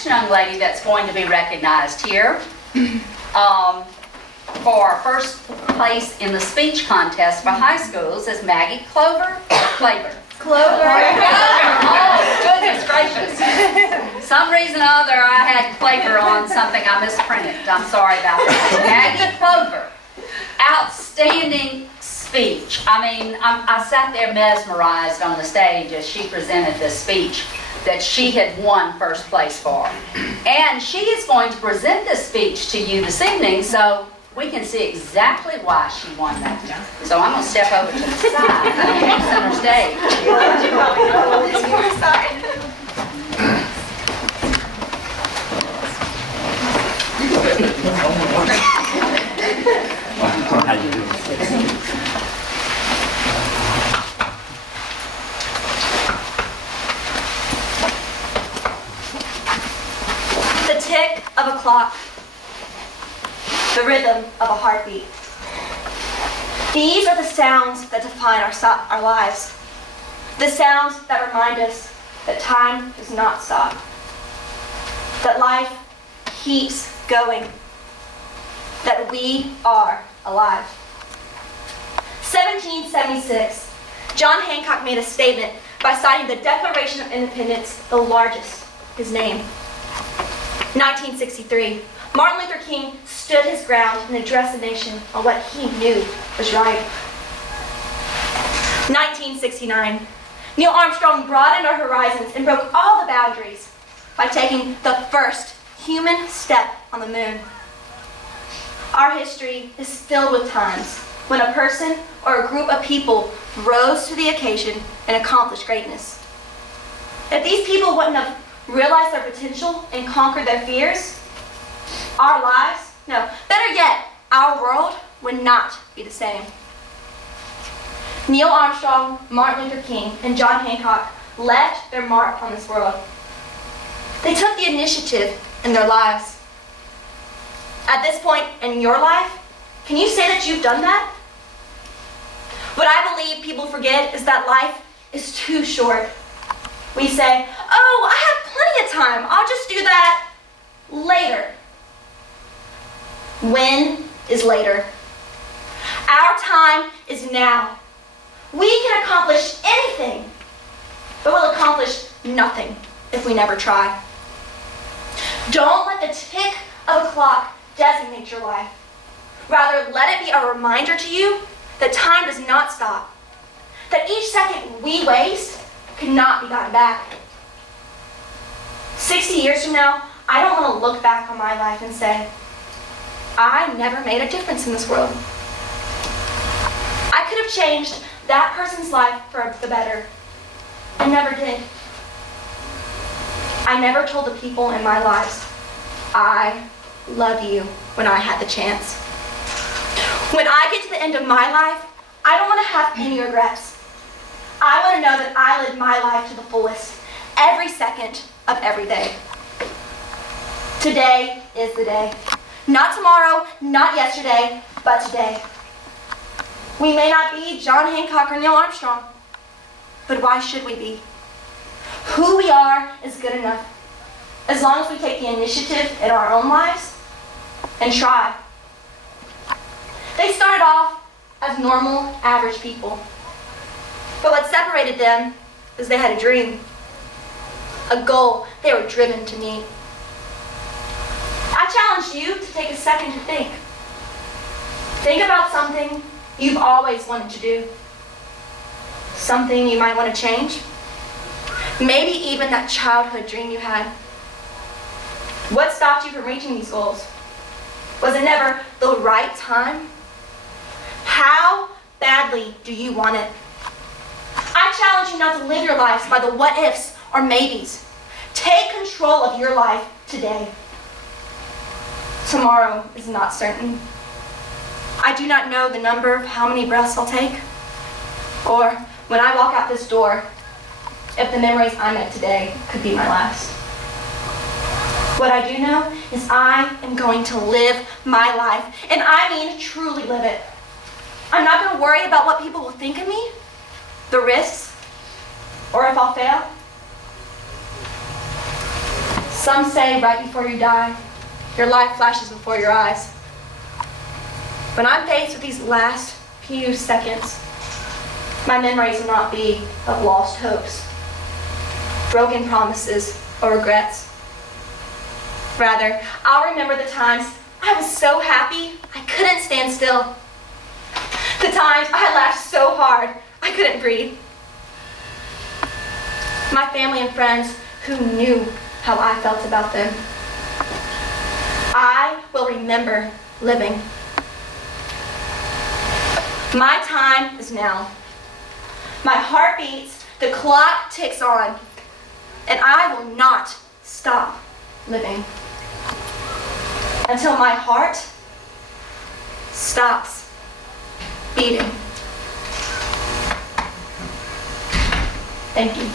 next young lady that's going to be recognized here for first place in the speech contest for high schools is Maggie Clover or Claver? Clover. Oh, goodness gracious. Some reason or other I had Claver on something I misprinted. I'm sorry about that. Maggie Clover. Outstanding speech. I mean, I sat there mesmerized on the stage as she presented this speech that she had won first place for. And she is going to present this speech to you this evening, so we can see exactly why she won that. So I'm going to step over to the side and center stage. How you doing? The tick of a clock. The rhythm of a heartbeat. These are the sounds that define our lives. The sounds that remind us that time does not stop. That life keeps going. That we are alive. 1776, John Hancock made a statement by signing the Declaration of Independence, the largest, his name. 1963, Martin Luther King stood his ground and addressed the nation on what he knew was right. 1969, Neil Armstrong broadened our horizons and broke all the boundaries by taking the first human step on the moon. Our history is filled with times when a person or a group of people rose to the occasion and accomplished greatness. If these people wouldn't have realized their potential and conquered their fears, our lives, no, better yet, our world would not be the same. Neil Armstrong, Martin Luther King, and John Hancock left their mark on this world. They took the initiative in their lives. At this point in your life, can you say that you've done that? What I believe people forget is that life is too short. We say, oh, I have plenty of time. I'll just do that later. When is later? Our time is now. We can accomplish anything, but we'll accomplish nothing if we never try. Don't let the tick of a clock designate your life. Rather, let it be a reminder to you that time does not stop, that each second we waste cannot be gotten back. 60 years from now, I don't want to look back on my life and say, I never made a difference in this world. I could have changed that person's life for the better. I never did. I never told the people in my lives, I love you when I had the chance. When I get to the end of my life, I don't want to have any regrets. I want to know that I lived my life to the fullest, every second of every day. Today is the day. Not tomorrow, not yesterday, but today. We may not be John Hancock or Neil Armstrong, but why should we be? Who we are is good enough, as long as we take the initiative in our own lives and try. They started off as normal, average people. But what separated them is they had a dream, a goal they were driven to meet. I challenge you to take a second to think. Think about something you've always wanted to do. Something you might want to change. Maybe even that childhood dream you had. What stopped you from reaching these goals? Was it never the right time? How badly do you want it? I challenge you not to live your lives by the what ifs or maybes. Take control of your life today. Tomorrow is not certain. I do not know the number of how many breaths I'll take, or when I walk out this door, if the memories I make today could be my last. What I do know is I am going to live my life, and I mean truly live it. I'm not going to worry about what people will think of me, the risks, or if I'll fail. Some say right before you die, your life flashes before your eyes. When I'm faced with these last few seconds, my memories will not be of lost hopes, broken promises, or regrets. Rather, I'll remember the times I was so happy I couldn't stand still. The times I laughed so hard I couldn't breathe. My family and friends who knew how I felt about them. I will remember living. My time is now. My heart beats, the clock ticks on, and I will not stop living until my heart stops beating. Thank you.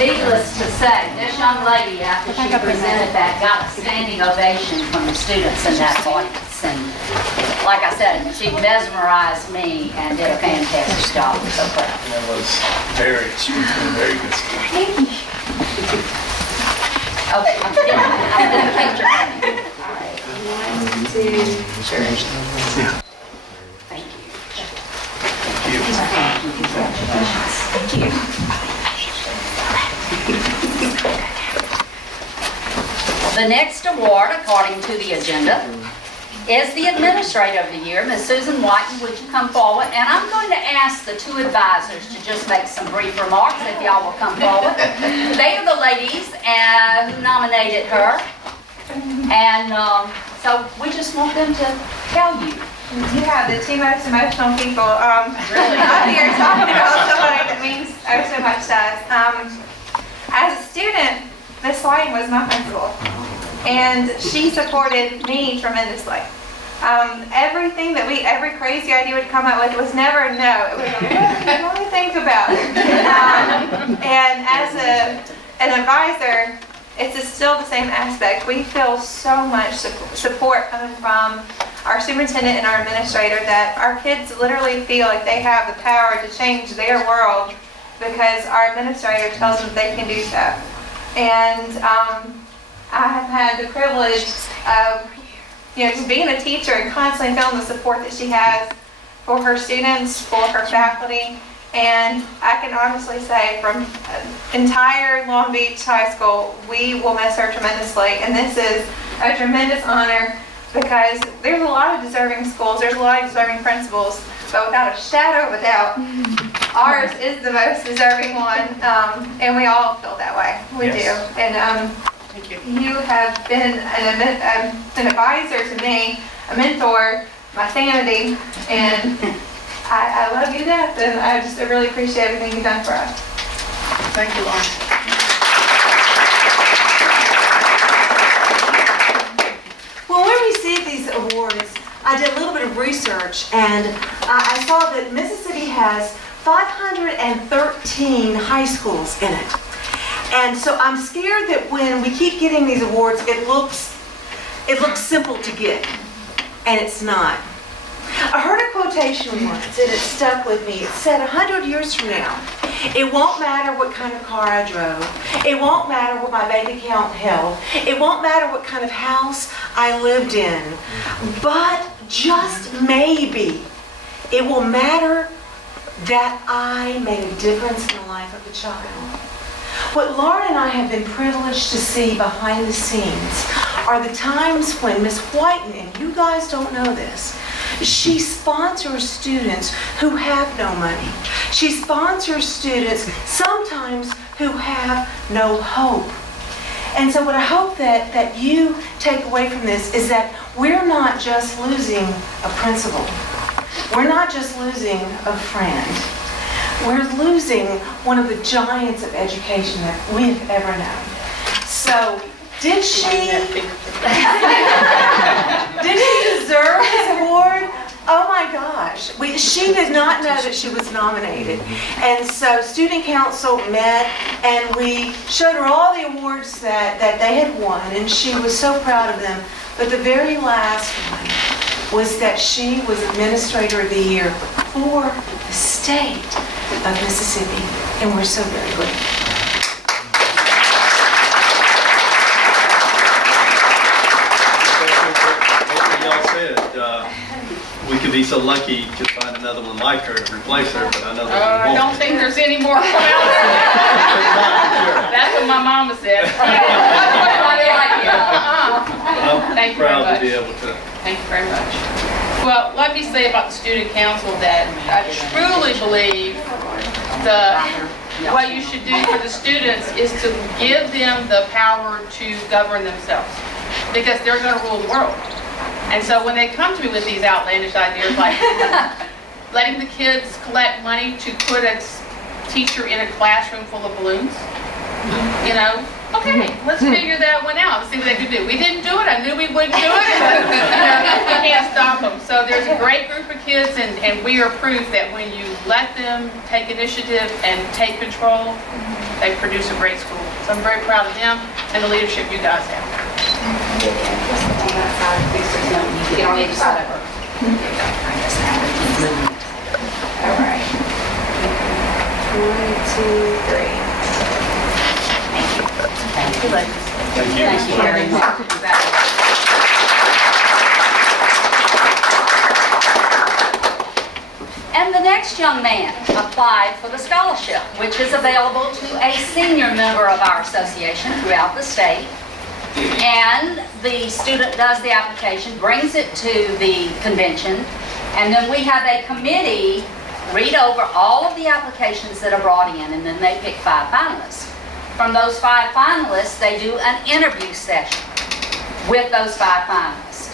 Needless to say, this young lady, after she presented that, got a standing ovation from the students in that audience. And like I said, she mesmerized me and did a fantastic job. I'm so proud. That was very good school. Okay, I'm doing a picture. All right. 1, 2, 3. Thank you. Thank you. Thank you. The next award, according to the agenda, is the Administrator of the Year. Ms. Susan Whiten, would you come forward? And I'm going to ask the two advisors to just make some brief remarks, if y'all will come forward. They are the ladies who nominated her. And so we just want them to tell you. Yeah, the two most emotional people up here talking about somebody that means so much to us. As a student, Miss Whiten was my principal, and she supported me tremendously. Everything that every crazy idea would come up with was never no. It was let me think about it. And as an advisor, it's still the same aspect. We feel so much support coming from our superintendent and our administrator that our kids literally feel like they have the power to change their world because our administrator tells them they can do so. And I have had the privilege of, just being a teacher and constantly feeling the support that she has for her students, for her faculty. And I can honestly say from entire Long Beach High School, we will miss her tremendously. And this is a tremendous honor because there's a lot of deserving schools, there's a lot of deserving principals, but without a shadow of a doubt, ours is the most deserving one, and we all feel that way. We do. And Thank you. you have been an advisor to me, a mentor, my sanity, and I love you to death, and I really appreciate everything you've done for us. Thank you, Lauren. Well, when we received these awards, I did a little bit of research, and I saw that Mississippi has 513 high schools in it. And so I'm scared that when we keep getting these awards, it looks simple to get, and it's not. I heard a quotation once, and it stuck with me. It said, 100 years from now, it won't matter what kind of car I drove. It won't matter what my bank account held. It won't matter what kind of house I lived in. But just maybe, it will matter that I made a difference in the life of a child. What Lauren and I have been privileged to see behind the scenes are the times when Miss Whiten, and you guys don't know this, she sponsors students who have no money. She sponsors students sometimes who have no hope. And so what I hope that you take away from this is that we're not just losing a principal. We're not just losing a friend. We're losing one of the giants of education that we've ever known. So, did she deserve this award? Oh my gosh. She did not know that she was nominated. And so student council met and we showed her all the awards that they had won and she was so proud of them. But the very last one was that she was Administrator of the Year for the state of Mississippi. And we're so very grateful. Y'all said, we could be so lucky to find another one like her to replace her, but I know that we I won't. don't think there's any more come out. That's what my mama said. I'm Thank you very proud to much. be able to. Thank you very much. Well, let me say about the student council that I truly believe what you should do for the students is to give them the power to govern themselves, because they're going to rule the world. And so when they come to me with these outlandish ideas like letting the kids collect money to put a teacher in a classroom full of balloons, you know, okay, let's figure that one out and see what they could do. We didn't do it. I knew we wouldn't do it. But, you can't stop them. So there's a great group of kids, and we are proof that when you let them take initiative and take control, they produce a great school. So I'm very proud of them and the leadership you guys have. Get on either side of her. All right. 1, 2, 3. Thank you, ladies. Thank you. Thank you very much. And the next young man applied for the scholarship, which is available to a senior member of our association throughout the state. And the student does the application, brings it to the convention, and then we have a committee read over all of the applications that are brought in, and then they pick 5 finalists. From those 5 finalists, they do an interview session with those 5 finalists.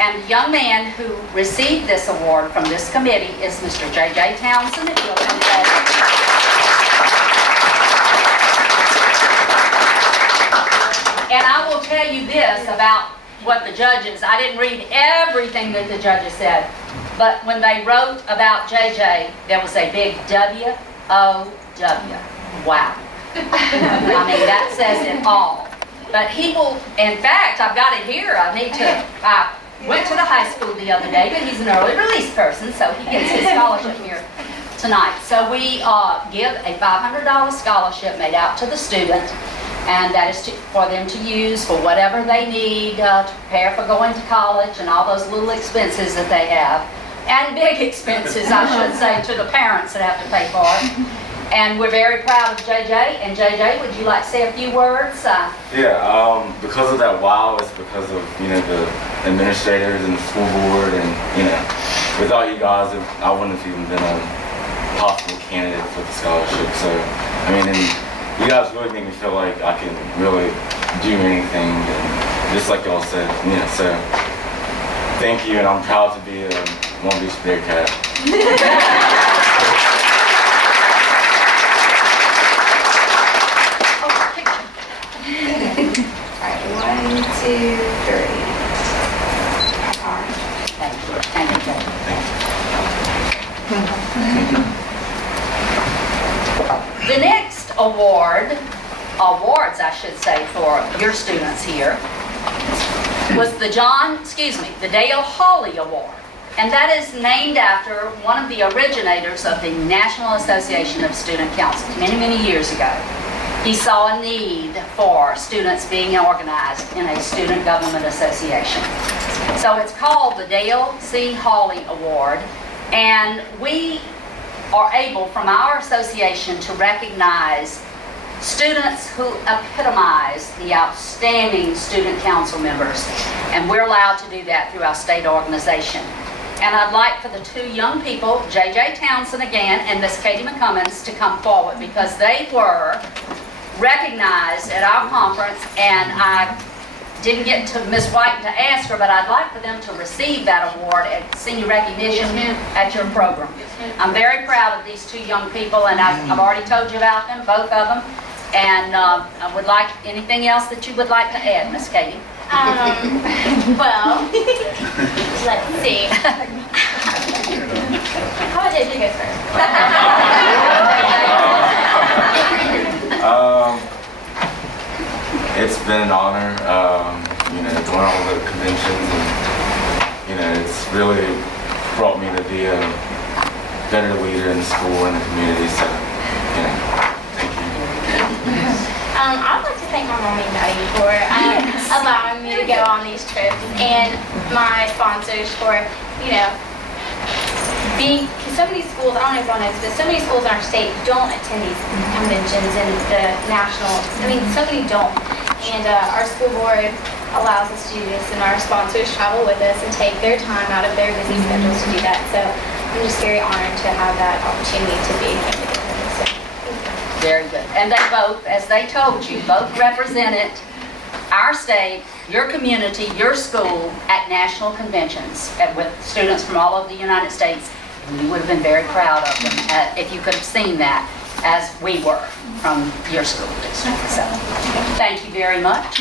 And the young man who received this award from this committee is Mr. J.J. Townsend, if you'll come forward. And I will tell you this about what the judges, I didn't read everything that the judges said, but when they wrote about JJ, there was a big W-O-W. Wow. I mean, that says it all. But he will, in fact, I've got it here. I went to the high school the other day, but he's an early release person, so he gets his scholarship here tonight. So we give a $500 scholarship made out to the student, and that is for them to use for whatever they need to prepare for going to college and all those little expenses that they have. And big expenses, I should say, to the parents that have to pay for it. And we're very proud of JJ. And JJ, would you like to say a few words? Yeah, because of that wow, it's because of, the administrators and the school board, and, without you guys, I wouldn't have even been a possible candidate for the scholarship. So, and you guys really make me feel like I can really do anything, and just like y'all said, so thank you, and I'm proud to be a Long Beach Bearcat. Alright, 1, 2, 3. Alright. Thank you. Thank you, JJ. The next awards I should say, for your students here was the Dale Hawley Award. And that is named after one of the originators of the National Association of Student Councils many, many years ago. He saw a need for students being organized in a student government association. So it's called the Dale C. Hawley Award, and we are able from our association to recognize students who epitomize the outstanding student council members, and we're allowed to do that through our state organization. And I'd like for the 2 young people, J.J. Townsend again and Miss Katie McCummins, to come forward, because they were recognized at our conference, and I didn't get to Ms. White to ask her, but I'd like for them to receive that award at senior recognition at your program. I'm very proud of these 2 young people, and I've already told you about them, both of them. And I would like, anything else that you would like to add, Miss Katie? Well, let's see. How about you go first? It's been an honor, doing all the conventions, and, it's really brought me to be a better leader in the school and the community, so, thank you. I'd like to thank my mom and daddy for allowing me to go on these trips, and my sponsors for, being, because so many schools, I don't know if y'all know this, but so many schools in our state don't attend these conventions and the national, so many don't. And our school board allows us to do this, and our sponsors travel with us and take their time out of their busy schedules to do that. So I'm just very honored to have that opportunity to be here. So, Very good. And they both, as they told you, both represented our state, your community, your school at national conventions with students from all over the United States. And you would have been very proud of them if you could have seen that, as we were from your school district. So, thank you very much.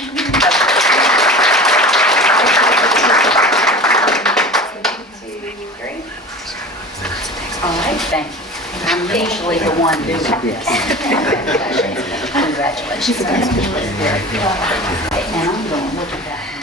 All right, thank you. I'm usually the one doing this. Congratulations. And I'm going to look at that.